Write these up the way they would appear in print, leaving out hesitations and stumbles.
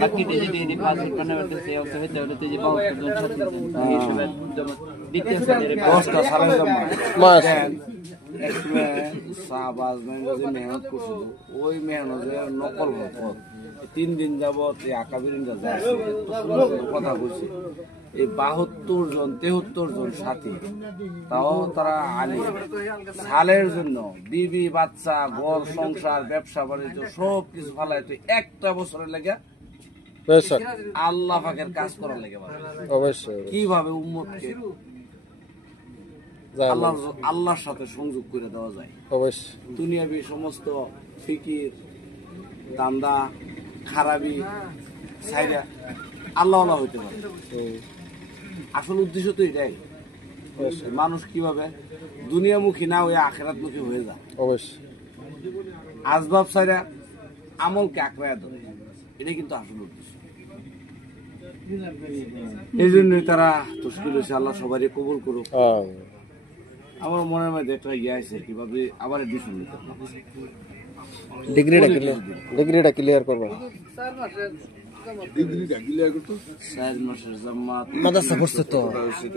বাকি যে 5 ঘন্টা হইতেছে হইতে হলে যে 72 জন সাথী এই হিসেবে দ্বিতীয় সালের 10টা সালের জামাত মাশাআল্লাহ একসময় শাহবাজ যে মেহনত করছিল ওই মেহনতের নকল পথ 3 দিন যাবত এই আকাবিরিনরা যায় কথা বলছে এই 72 জন 73 জন সাথী তাও তারা আলী সালের জন্য বিবি বাচ্চা ঘর সংসার ব্যবসা বাণিজ্য সব কিছু ফালাইতে একটা বছরের লেগে আল্লাহ পাকের কাজ করার লেগে অবশ্যই কিভাবে উম্মতকে আল্লাহর সাথে সংযোগ করে দেওয়া যায় অবশ্যই দুনিয়াবি সমস্ত ফিকির দান্দা খারাপি সাইরা আল্লাহ আল্লাহ হইতে পারে আসল উদ্দেশ্য তো এটাই মানুষ কিভাবে দুনিয়ামুখী না হয়ে আখিরাতমুখী হয়ে যায় অবশ্যই আসবাব সাইরা আমলকে আঁকড়ায় ধরে এটাই কিন্তু আসল উদ্দেশ্য এই জন্যই তারা তশকিল হয়েছে আল্লাহ সবারই কবুল করুক আমার মনের মধ্যে একটা ইয়ে আছে কিভাবে আবার এডিশন নিতে ডিগ্রিটা ক্লিয়ার করবো 4 মাসের জামাত মাদ্রাসা পড়ছে তো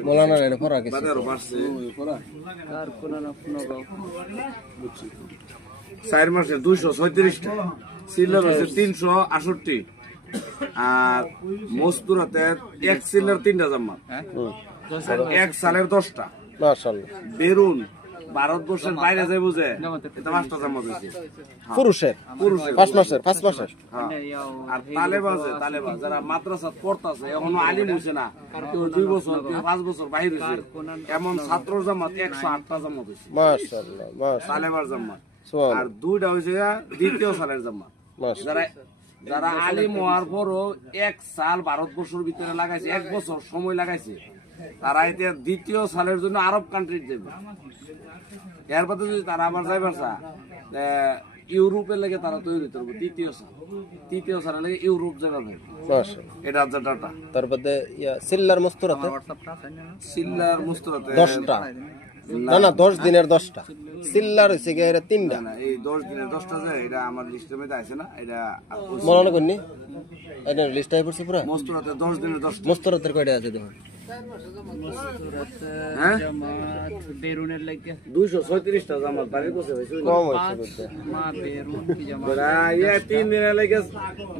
মৌলানা রে পড়া গেছে বাজারও বাড়ছে কার কোন না কোন 4 মাসে 236 টা সিলার হচ্ছে 368 আর মস্তুরাতে এক সিলার 3টা জামাত এক সালের 10টা মাশাআল্লাহ বেরুন ভারতবর্ষের বাইরে যাই বুঝে এটা 5টা জামাত হয়েছে পুরুষের 5 মাসের আর তালেবাজ যারা মাদ্রাসা পড়তাছে এখনো আলিম হইছে না কেউ 2 বছর কেউ 5 বছর বাইরে হইছে এমন ছাত্র জামাত 108টা জামাত হইছে মাশাআল্লাহ তালেবার জামাত আর দুইটা হইছে দ্বিতীয় সালের জামাত যারা আলিম হওয়ার পরও 1 সাল ভারতবর্ষের ভিতরে লাগাইছে 1 বছর সময় লাগাইছে তারা এটা দ্বিতীয় সালের জন্য আরব কান্ট্রি যাবে এরপর যদি তারা আবার যাইবার চা ইউরোপের লেগে তারা তৈরি করবো তৃতীয় সালের লেগে ইউরোপ যাবে এটা ডাটা তারপরে সিল্লার মুস্তুরাতে 10টা না 10 দিনের 10টা সিল্লার হইছে কি এর 3টা না এই 10 দিনের 10টা যে এটা আমার লিস্টের মধ্যে আছে না এটা মনে করনি এটা লিস্টে পড়ছে পুরো মুস্তুরাতে 10 দিনের 10টা মুস্তুরাতের কয়টা আছে দেখুন জামাত বেরুনের লাগে 236 টা জামাত বাড়ি কোসে হইছে কম হইছে মা বেরুন কি জামাত ইয়া 3 দিনের লাগে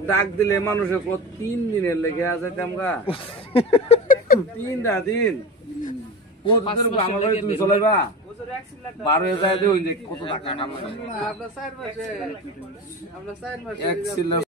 ডাক দিলে মানুষে কত 3 দিনের লাগে আছে কামগা 3টা দিন কতদিন আমার বাড়ি তুমি চলাইবা 12000 দিয়ে হইলে কত টাকা কামাই আমরা 4 মাসে এক সিলার